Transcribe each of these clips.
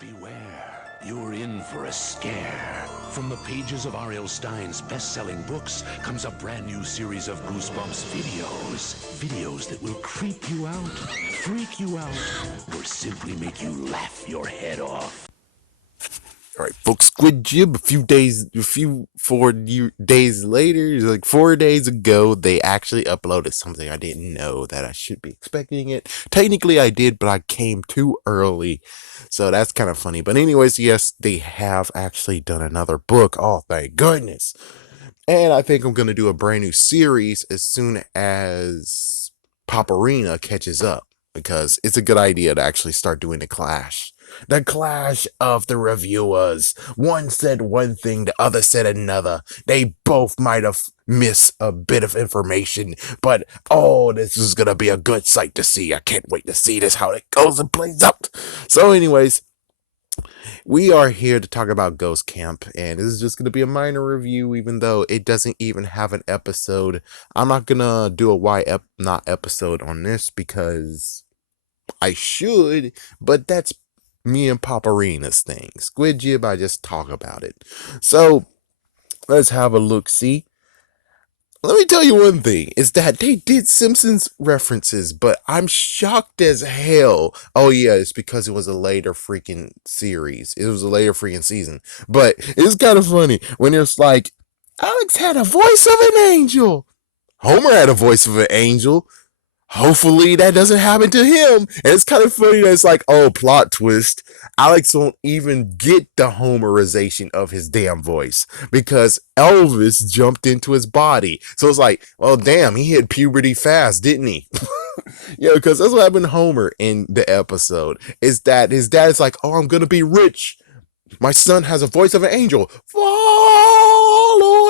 Beware, you're in for a scare. From the pages of R.L. Stein's best-selling books comes a brand new series of Goosebumps videos. Videos that will creep you out, freak you out, or simply make you laugh your head off. All right, folks, squidjib. Days later, like 4 days ago, they actually uploaded something I didn't know that I should be expecting it. Technically, I did, but I came too early, so that's kind of funny. But anyways, yes, they have actually done another book. Oh, thank goodness! And I think I'm gonna do a brand new series as soon as Paparina catches up, because it's a good idea to actually start doing the clash. The clash of the reviewers. One said one thing, the other said another. They both might have missed a bit of information, but oh, this is gonna be a good sight to see. I can't wait to see this, how it goes and plays out. So, anyways, we are here to talk about Ghost Camp, and this is just going to be a minor review, even though it doesn't even have an episode. I'm not going to do a not episode on this because I should, but that's me and Paparina's thing. Squidjib, I just talk about it. So, let's have a look-see. Let me tell you one thing, is that they did Simpsons references, but I'm shocked as hell. Oh yeah, it's because it was a later freaking series. It was a later freaking season. But it's kind of funny when it's like, Alex had a voice of an angel. Homer had a voice of an angel. Hopefully that doesn't happen to him. And it's kind of funny that it's like, oh, plot twist. Alex won't even get the homerization of his damn voice because Elvis jumped into his body. So it's like, well, damn, he hit puberty fast, didn't he? Yeah, because that's what happened to Homer in the episode. Is that his dad is like, oh, I'm going to be rich. My son has a voice of an angel. Fall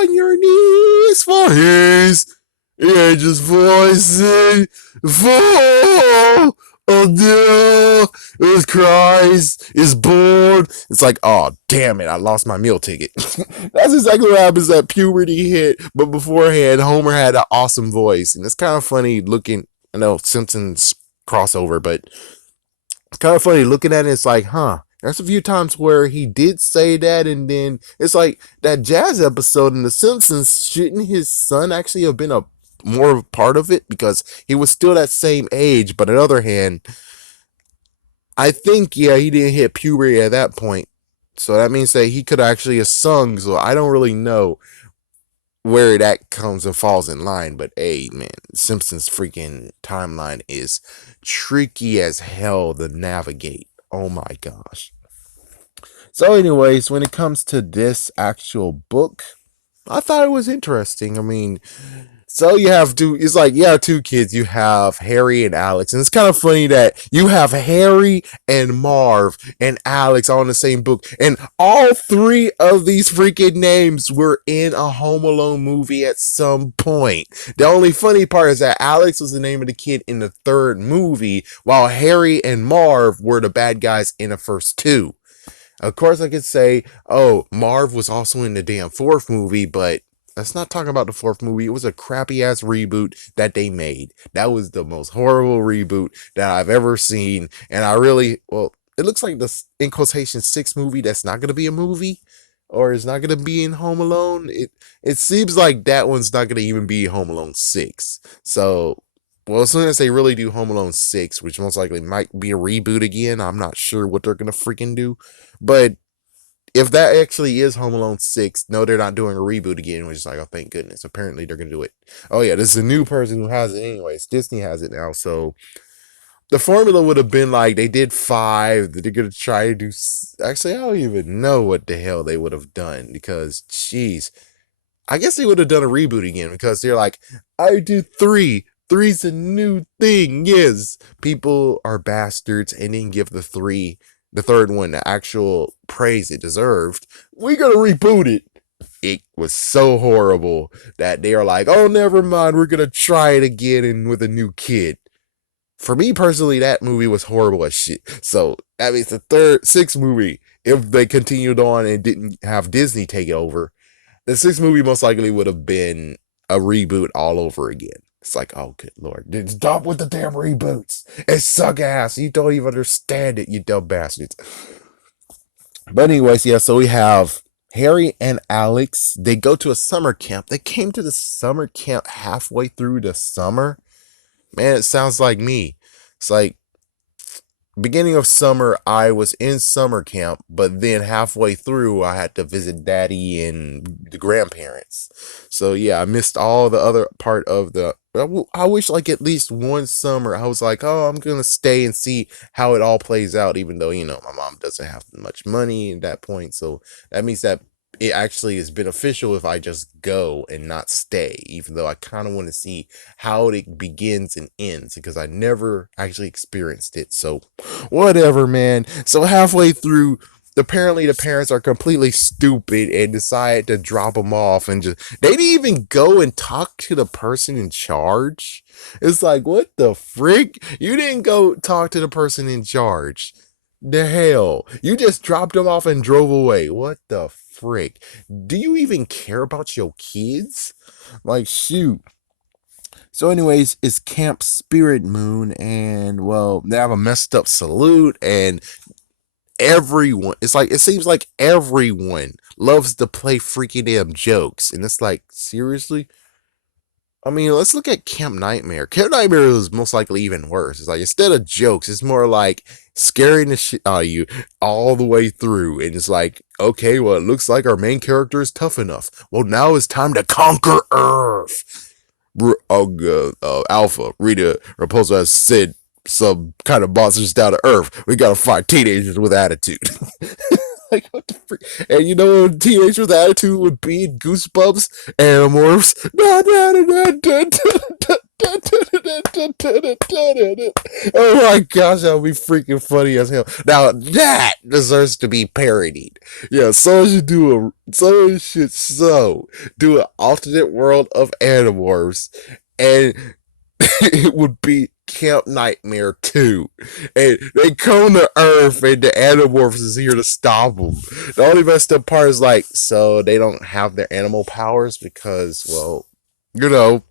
on your knees for his angel's voice. Fall until his Christ is born. It's like, oh, damn it, I lost my meal ticket. That's exactly what happens at puberty hit. But beforehand, Homer had an awesome voice. And it's kind of funny looking, I know Simpsons crossover, but it's kind of funny looking at it. It's like, huh. There's a few times where he did say that, and then it's like that jazz episode in The Simpsons. Shouldn't his son actually have been a more part of it because he was still that same age? But on the other hand, I think yeah, he didn't hit puberty at that point, so that means that he could actually have sung. So I don't really know where that comes and falls in line. But hey, man, Simpsons freaking timeline is tricky as hell to navigate. Oh my gosh. So, anyways, when it comes to this actual book, I thought it was interesting. I mean, so you have two, it's like, you have two kids. You have Harry and Alex. And it's kind of funny that you have Harry and Marv and Alex all in the same book. And all three of these freaking names were in a Home Alone movie at some point. The only funny part is that Alex was the name of the kid in the third movie, while Harry and Marv were the bad guys in the first two. Of course, I could say, oh, Marv was also in the damn fourth movie, but let's not talk about the fourth movie. It was a crappy ass reboot that they made. That was the most horrible reboot that I've ever seen. And I really, well, it looks like the, in quotation, sixth movie that's not going to be a movie or is not going to be in Home Alone. It seems like that one's not going to even be Home Alone 6. So, well, as soon as they really do Home Alone 6, which most likely might be a reboot again, I'm not sure what they're going to freaking do. But if that actually is Home Alone 6, no, they're not doing a reboot again, which is like, oh, thank goodness. Apparently, they're going to do it. Oh, yeah, this is a new person who has it anyways. Disney has it now. So the formula would have been like, they did 5, they're going to try to do. Actually, I don't even know what the hell they would have done because, jeez, I guess they would have done a reboot again because they're like, I did 3. Three's a new thing. Yes, people are bastards and didn't give the third one, the actual praise it deserved. We're gonna reboot it. It was so horrible that they are like, oh, never mind, we're gonna try it again and with a new kid. For me personally, that movie was horrible as shit. So that means the sixth movie, if they continued on and didn't have Disney take it over, the sixth movie most likely would have been a reboot all over again. It's like, oh, good lord. Stop with the damn reboots. It suck ass. You don't even understand it, you dumb bastards. But anyways, yeah, so we have Harry and Alex. They go to a summer camp. They came to the summer camp halfway through the summer. Man, it sounds like me. It's like beginning of summer, I was in summer camp, but then halfway through, I had to visit daddy and the grandparents. So yeah, I missed all the other part of the. I wish like at least one summer I was like, oh, I'm gonna stay and see how it all plays out, even though my mom doesn't have much money at that point. So that means that it actually is beneficial if I just go and not stay, even though I kind of want to see how it begins and ends because I never actually experienced it. So whatever, man. So halfway through, apparently the parents are completely stupid and decide to drop them off and just they didn't even go and talk to the person in charge. It's like, what the frick? You didn't go talk to the person in charge. The hell? You just dropped them off and drove away. What the frick? Do you even care about your kids? Like, shoot. So, anyways, it's Camp Spirit Moon, and well, they have a messed up salute, and everyone, it's like, it seems like everyone loves to play freaking damn jokes, and it's like, seriously? I mean, let's look at Camp Nightmare. Camp Nightmare is most likely even worse. It's like, instead of jokes, it's more like scaring the shit out of you all the way through, and it's like, okay, well, it looks like our main character is tough enough. Well, now it's time to conquer Earth. Alpha, Rita Raposa has said some kind of monsters down to Earth. We gotta fight teenagers with attitude. Like, what the freak? And you know what teenagers with attitude would be in Goosebumps? Animorphs. Oh my gosh, that would be freaking funny as hell. Now that deserves to be parodied. Yeah, someone should do an alternate world of Animorphs, and it would be Camp Nightmare 2. And they come to Earth and the Animorphs is here to stop them. The only messed up part is like, so they don't have their animal powers because, well, you know,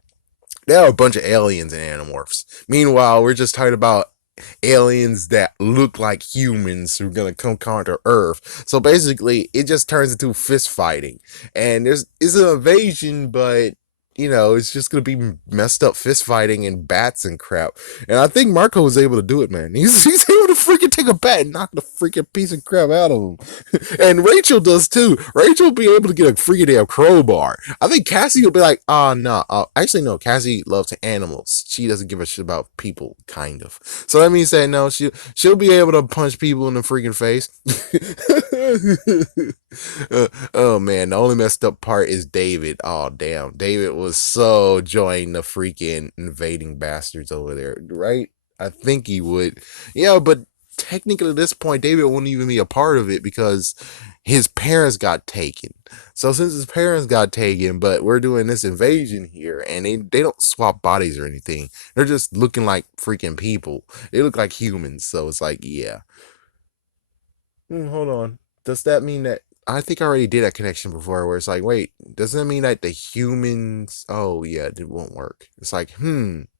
there are a bunch of aliens and Animorphs. Meanwhile, we're just talking about aliens that look like humans who are gonna come conquer Earth. So basically, it just turns into fist fighting, and it's an invasion, but it's just gonna be messed up fist fighting and bats and crap. And I think Marco was able to do it, man. He's able to freaking take a bat and knock the freaking piece of crap out of him. And Rachel does too. Rachel will be able to get a freaking damn crowbar. I think Cassie will be like, oh no. Actually, no, Cassie loves animals. She doesn't give a shit about people, kind of. So that means that no, she'll be able to punch people in the freaking face. Oh man, the only messed up part is David. Oh damn, David was so enjoying the freaking invading bastards over there, right? I think he would. Yeah, but technically at this point, David won't even be a part of it because his parents got taken. So since his parents got taken, but we're doing this invasion here, and they don't swap bodies or anything. They're just looking like freaking people. They look like humans. So it's like, yeah. Hold on. Does that mean that I think I already did that connection before where it's like, wait, doesn't that mean that the humans oh yeah, it won't work. It's like,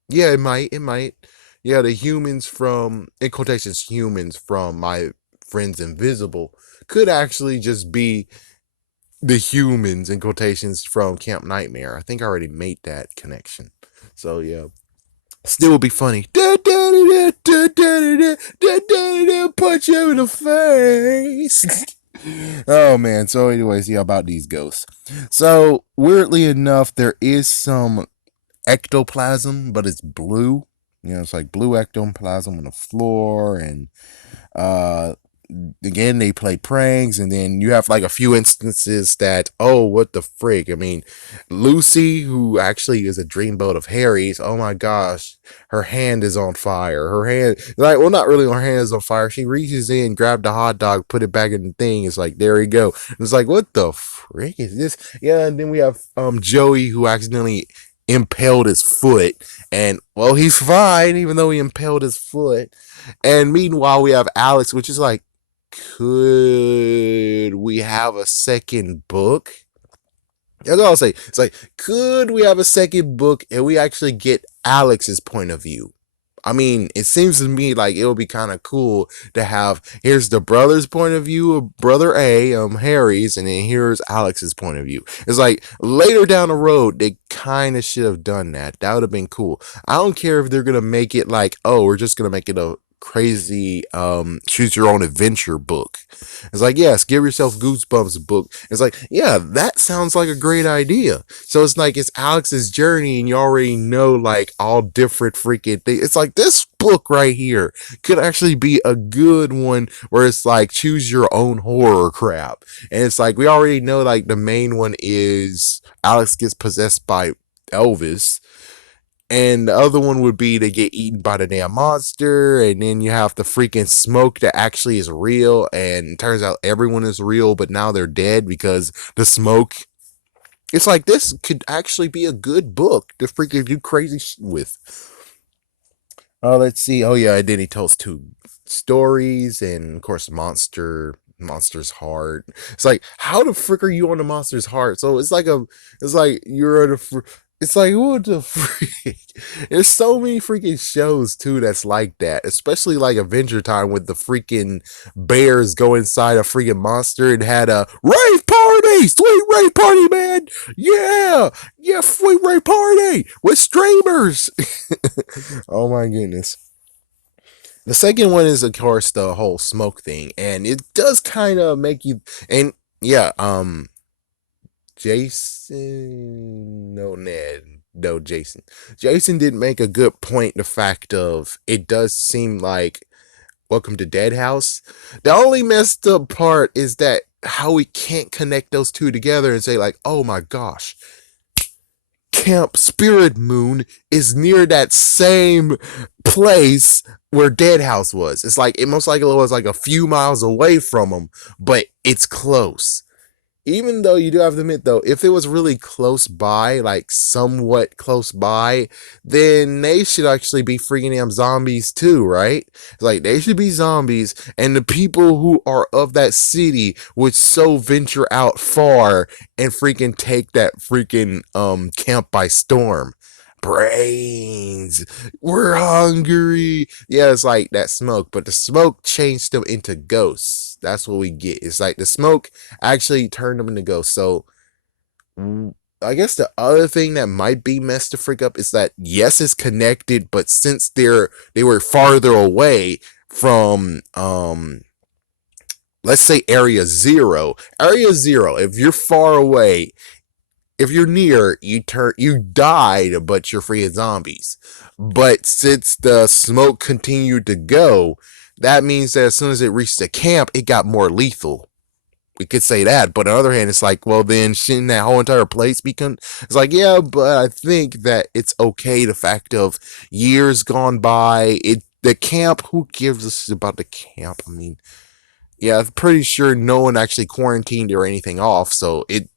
yeah, it might. Yeah, the humans from in quotations humans from my friends Invisible could actually just be the humans in quotations from Camp Nightmare. I think I already made that connection. So yeah. Still would be funny. Punch you in the face. Oh man. So, anyways, yeah, about these ghosts. So, weirdly enough, there is some ectoplasm, but it's blue. It's like blue ectoplasm on the floor, and uh again they play pranks, and then you have like a few instances that, oh, what the frig. I mean, Lucy, who actually is a dreamboat of Harry's, oh my gosh, her hand is on fire. Her hand, like, well, not really, her hand is on fire. She reaches in, grabbed the hot dog, put it back in the thing. It's like, there you go. It's like, what the frick is this? Yeah. And then we have Joey, who accidentally impaled his foot, and well, he's fine even though he impaled his foot. And meanwhile, we have Alex, which is like, could we have a second book? That's all I'll say. It's like, could we have a second book and we actually get Alex's point of view? I mean, it seems to me like it would be kind of cool to have here's the brother's point of view of brother A, Harry's, and then here's Alex's point of view. It's like later down the road, they kind of should have done that. That would have been cool. I don't care if they're gonna make it like, oh, we're just gonna make it a crazy choose your own adventure book. It's like, yes, give yourself Goosebumps book. It's like, yeah, that sounds like a great idea. So it's like it's Alex's journey, and you already know like all different freaking things. It's like this book right here could actually be a good one where it's like choose your own horror crap. And it's like we already know like the main one is Alex gets possessed by Elvis, and the other one would be to get eaten by the damn monster, and then you have the freaking smoke that actually is real, and it turns out everyone is real, but now they're dead because the smoke. It's like this could actually be a good book to freaking do crazy shit with. Oh, let's see. Oh yeah, and then he tells two stories, and of course, Monster's Heart. It's like, how the frick are you on the Monster's Heart? So it's like you're on a. It's like, what the freak? There's so many freaking shows too that's like that, especially like Adventure Time with the freaking bears go inside a freaking monster and had a rave party, sweet rave party, man. Yeah, yeah, sweet rave party with streamers. Oh my goodness. The second one is of course the whole smoke thing, and it does kind of make you. And yeah, Jason, no, Ned, no, Jason. Jason did make a good point. The fact of it does seem like Welcome to Dead House. The only messed up part is that how we can't connect those two together and say like, oh my gosh, Camp Spirit Moon is near that same place where Dead House was. It's like it most likely was like a few miles away from them, but it's close. Even though you do have to admit though, if it was really close by, like somewhat close by, then they should actually be freaking damn zombies too, right? It's like they should be zombies, and the people who are of that city would so venture out far and freaking take that freaking camp by storm. Brains, we're hungry. Yeah, it's like that smoke, but the smoke changed them into ghosts. That's what we get. It's like the smoke actually turned them into ghosts. So I guess the other thing that might be messed the freak up is that yes, it's connected, but since they were farther away from let's say area zero, if you're far away, if you're near, you died, but you're free of zombies. But since the smoke continued to go, that means that as soon as it reached the camp, it got more lethal. We could say that, but on the other hand, it's like, well, then shouldn't that whole entire place become? It's like, yeah, but I think that it's okay. The fact of years gone by, the camp. Who gives a shit about the camp? I mean, yeah, I'm pretty sure no one actually quarantined or anything off, so it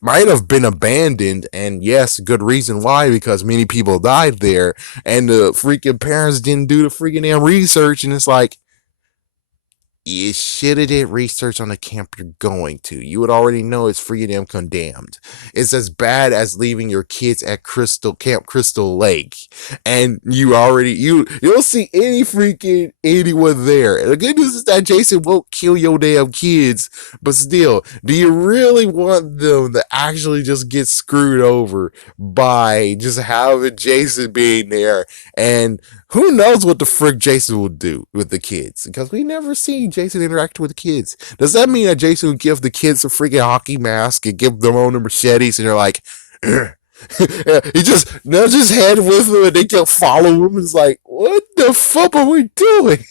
might have been abandoned, and yes, good reason why, because many people died there, and the freaking parents didn't do the freaking damn research, and it's like, you should have did research on the camp you're going to. You would already know it's freaking damn condemned. It's as bad as leaving your kids at Camp Crystal Lake, and you'll see anyone there. And the good news is that Jason won't kill your damn kids, but still, do you really want them to actually just get screwed over by just having Jason being there? And who knows what the frick Jason will do with the kids? Because we never see Jason interact with the kids. Does that mean that Jason would give the kids a freaking hockey mask and give them all the machetes, and they're like, he just nudge his head with them, and they can follow him? It's like, what the fuck are we doing?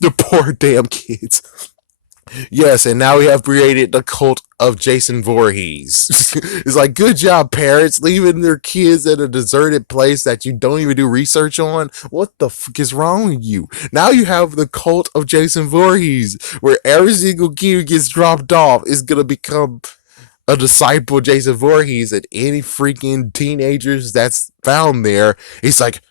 The poor damn kids. Yes, and now we have created the cult of Jason Voorhees. It's like, good job, parents, leaving their kids at a deserted place that you don't even do research on. What the fuck is wrong with you? Now you have the cult of Jason Voorhees, where every single kid who gets dropped off is gonna become a disciple of Jason Voorhees, and any freaking teenagers that's found there, he's like,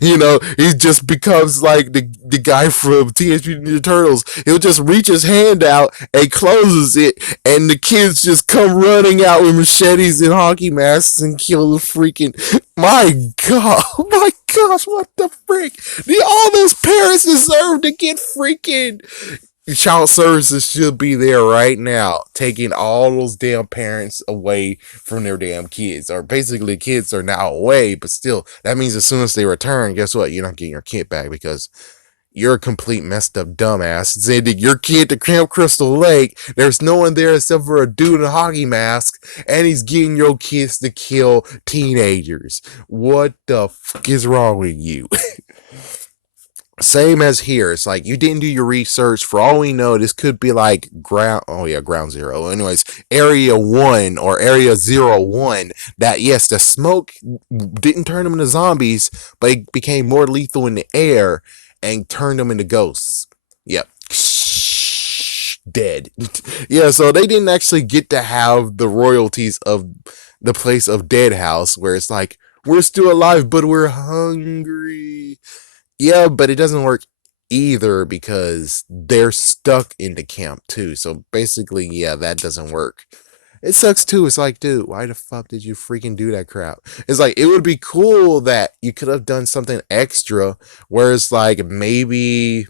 You know, he just becomes like the guy from Teenage Mutant Ninja Turtles. He'll just reach his hand out and closes it, and the kids just come running out with machetes and hockey masks and kill the freaking. My God, oh my gosh, what the frick? All those parents deserve to get freaking child services should be there right now, taking all those damn parents away from their damn kids. Or basically, kids are now away, but still, that means as soon as they return, guess what? You're not getting your kid back because you're a complete messed up dumbass. Sending your kid to Camp Crystal Lake. There's no one there except for a dude in a hockey mask, and he's getting your kids to kill teenagers. What the fuck is wrong with you? Same as here. It's like you didn't do your research. For all we know, this could be like ground. Oh yeah, ground zero. Anyways, area 1 or area 01. That yes, the smoke didn't turn them into zombies, but it became more lethal in the air and turned them into ghosts. Yep. Dead. Yeah, so they didn't actually get to have the royalties of the place of Dead House, where it's like we're still alive, but we're hungry. Yeah, but it doesn't work either because they're stuck in the camp too. So basically, yeah, that doesn't work. It sucks too. It's like, dude, why the fuck did you freaking do that crap? It's like, it would be cool that you could have done something extra where it's like maybe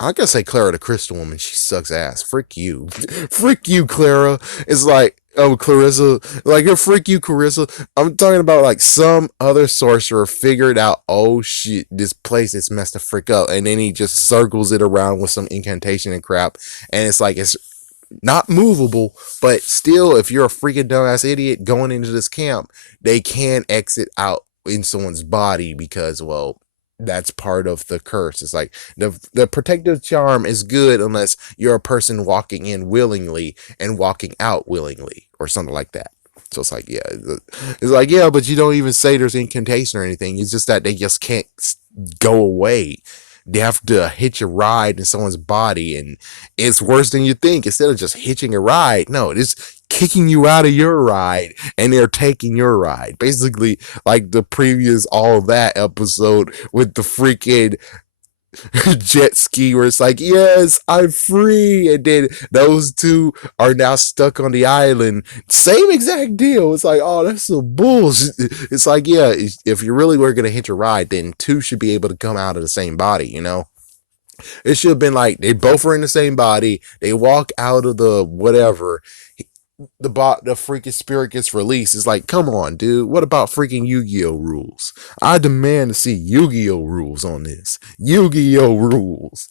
I'm gonna say Clara the Crystal Woman. She sucks ass. Frick you. Frick you, Clara. It's like, oh, Clarissa. Like, frick you, Clarissa. I'm talking about like some other sorcerer figured out, oh shit, this place is messed the frick up. And then he just circles it around with some incantation and crap. And it's like, it's not movable, but still, if you're a freaking dumbass idiot going into this camp, they can exit out in someone's body because, well, that's part of the curse. It's like the protective charm is good unless you're a person walking in willingly and walking out willingly or something like that. So it's like, yeah, it's like, yeah, but you don't even say there's incantation or anything. It's just that they just can't go away. They have to hitch a ride in someone's body, and it's worse than you think. Instead of just hitching a ride, no, it's kicking you out of your ride, and they're taking your ride. Basically, like the previous All That episode with the freaking jet ski, where it's like, yes, I'm free, and then those two are now stuck on the island. Same exact deal. It's like, oh, that's some bullshit. It's like, yeah, if you really were gonna hitch a ride, then two should be able to come out of the same body, you know. It should have been like they both are in the same body. They walk out of the whatever. The freaking spirit gets released. It's like, come on, dude. What about freaking Yu-Gi-Oh rules? I demand to see Yu-Gi-Oh rules on this. Yu-Gi-Oh rules.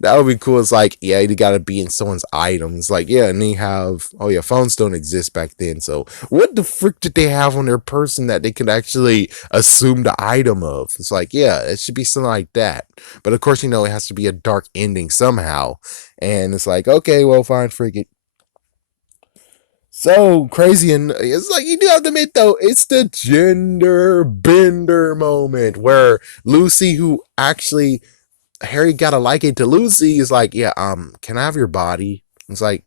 That would be cool. It's like, yeah, you gotta be in someone's items. Like, yeah, and they have, oh yeah, phones don't exist back then. So what the frick did they have on their person that they could actually assume the item of? It's like, yeah, it should be something like that. But of course, you know, it has to be a dark ending somehow. And it's like, okay, well, fine, freak it. So crazy, and it's like, you do have to admit though, it's the gender bender moment where Lucy, who actually Harry got a liking to Lucy, is like, yeah, can I have your body? It's like,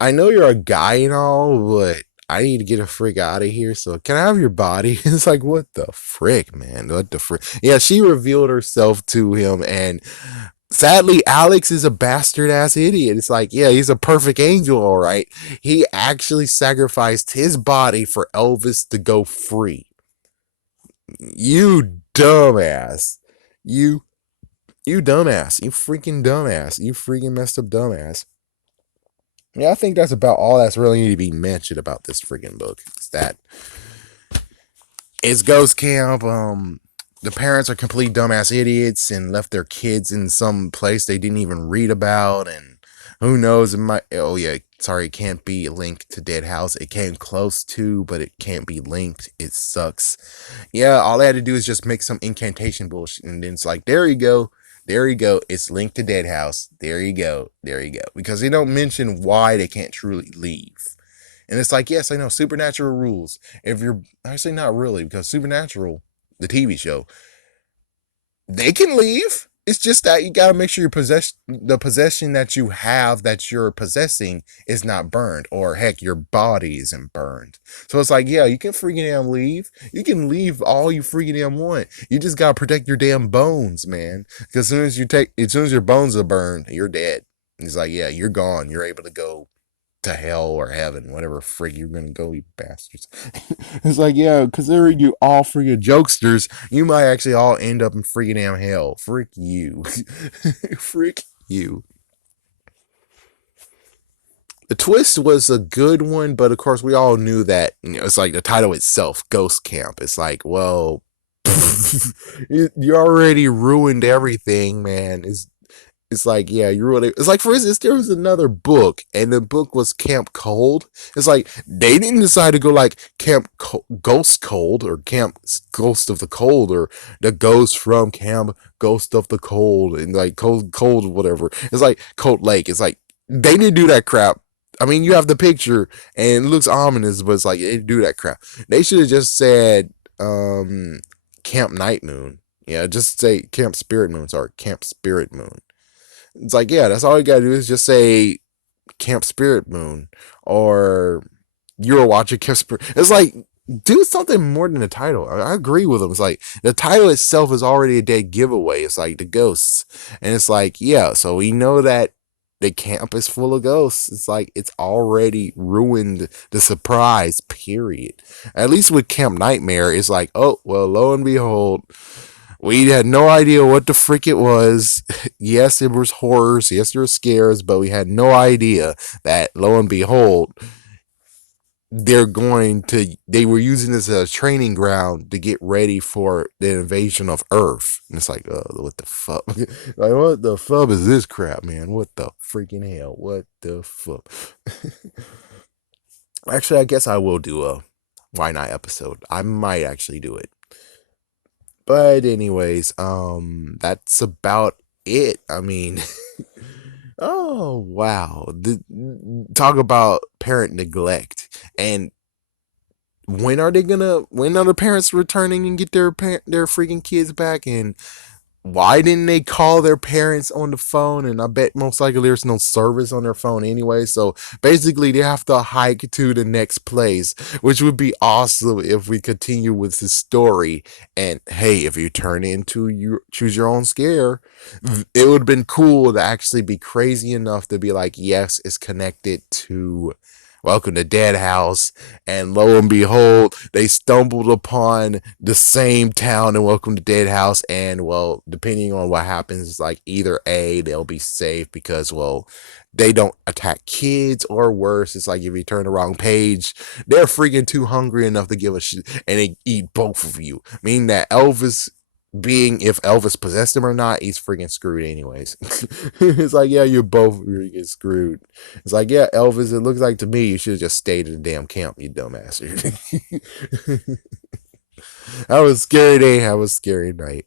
I know you're a guy and all, but I need to get a frick out of here. So can I have your body? It's like, what the frick, man? What the frick? Yeah, she revealed herself to him, and sadly, Alex is a bastard ass idiot. It's like, yeah, he's a perfect angel, all right. He actually sacrificed his body for Elvis to go free. You dumbass. You dumbass. You freaking dumbass. You freaking messed up dumbass. Yeah, I think that's about all that's really need to be mentioned about this freaking book. It's that it's Ghost Camp. The parents are complete dumbass idiots and left their kids in some place they didn't even read about, and who knows, it might, oh yeah, sorry, it can't be linked to Dead House. It came close to, but it can't be linked. It sucks. Yeah, all they had to do is just make some incantation bullshit, and then it's like, there you go. There you go. It's linked to Dead House. There you go. There you go. Because they don't mention why they can't truly leave. And it's like, yes, I know, supernatural rules. If you're actually not really, because Supernatural, the TV show, they can leave. It's just that you gotta make sure the possession that you have that you're possessing is not burned, or heck, your body isn't burned. So it's like, yeah, you can freaking damn leave. You can leave all you freaking damn want. You just gotta protect your damn bones, man. Because as soon as your bones are burned, you're dead. It's like, yeah, you're gone. You're able to go to hell or heaven, whatever frig you're gonna go, you bastards. It's like, yeah, considering you all freaking jokesters, you might actually all end up in freaking damn hell. Frick you. Frick you. The twist was a good one, but of course we all knew that, it's like the title itself, Ghost Camp. It's like, well, you already ruined everything, man. It's like, yeah, you really. It's like, for instance, there was another book, and the book was Camp Cold. It's like they didn't decide to go like Ghost Cold or Camp Ghost of the Cold or the Ghost from Camp Ghost of the Cold and like Cold whatever. It's like Cold Lake. It's like they didn't do that crap. I mean, you have the picture and it looks ominous, but it's like they didn't do that crap. They should have just said Camp Night Moon. Yeah, just say Camp Spirit Moon. Sorry, Camp Spirit Moon. It's like, yeah, that's all you gotta do is just say Camp Spirit Moon or you're watching Camp Spirit. It's like, do something more than the title. I agree with them. It's like the title itself is already a dead giveaway. It's like the ghosts, and it's like, yeah, so we know that the camp is full of ghosts. It's like it's already ruined the surprise. Period. At least with Camp Nightmare, it's like, oh well, lo and behold, we had no idea what the freak it was. Yes, it was horrors. Yes, there were scares, but we had no idea that, lo and behold, they were using this as a training ground to get ready for the invasion of Earth. And it's like, what the fuck? Like, what the fuck is this crap, man? What the freaking hell? What the fuck? Actually, I guess I will do a Why Not episode. I might actually do it. But anyways, that's about it. I mean, oh wow, talk about parent neglect. And when are they gonna? When are the parents returning and get their freaking kids back? And why didn't they call their parents on the phone? And I bet most likely there's no service on their phone anyway. So basically, they have to hike to the next place, which would be awesome if we continue with the story. And hey, if you turn into you choose your own scare, it would have been cool to actually be crazy enough to be like, yes, it's connected to Welcome to Dead House, and lo and behold, they stumbled upon the same town in Welcome to Dead House, and well, depending on what happens, it's like either A, they'll be safe because, well, they don't attack kids, or worse, it's like if you turn the wrong page, they're freaking too hungry enough to give a shit, and they eat both of you. Meaning that Elvis if Elvis possessed him or not, he's freaking screwed anyways. It's like, yeah, you're both freaking screwed. It's like, yeah, Elvis, it looks like to me you should have just stayed in the damn camp, you dumbass. That was a scary day. That was a scary night.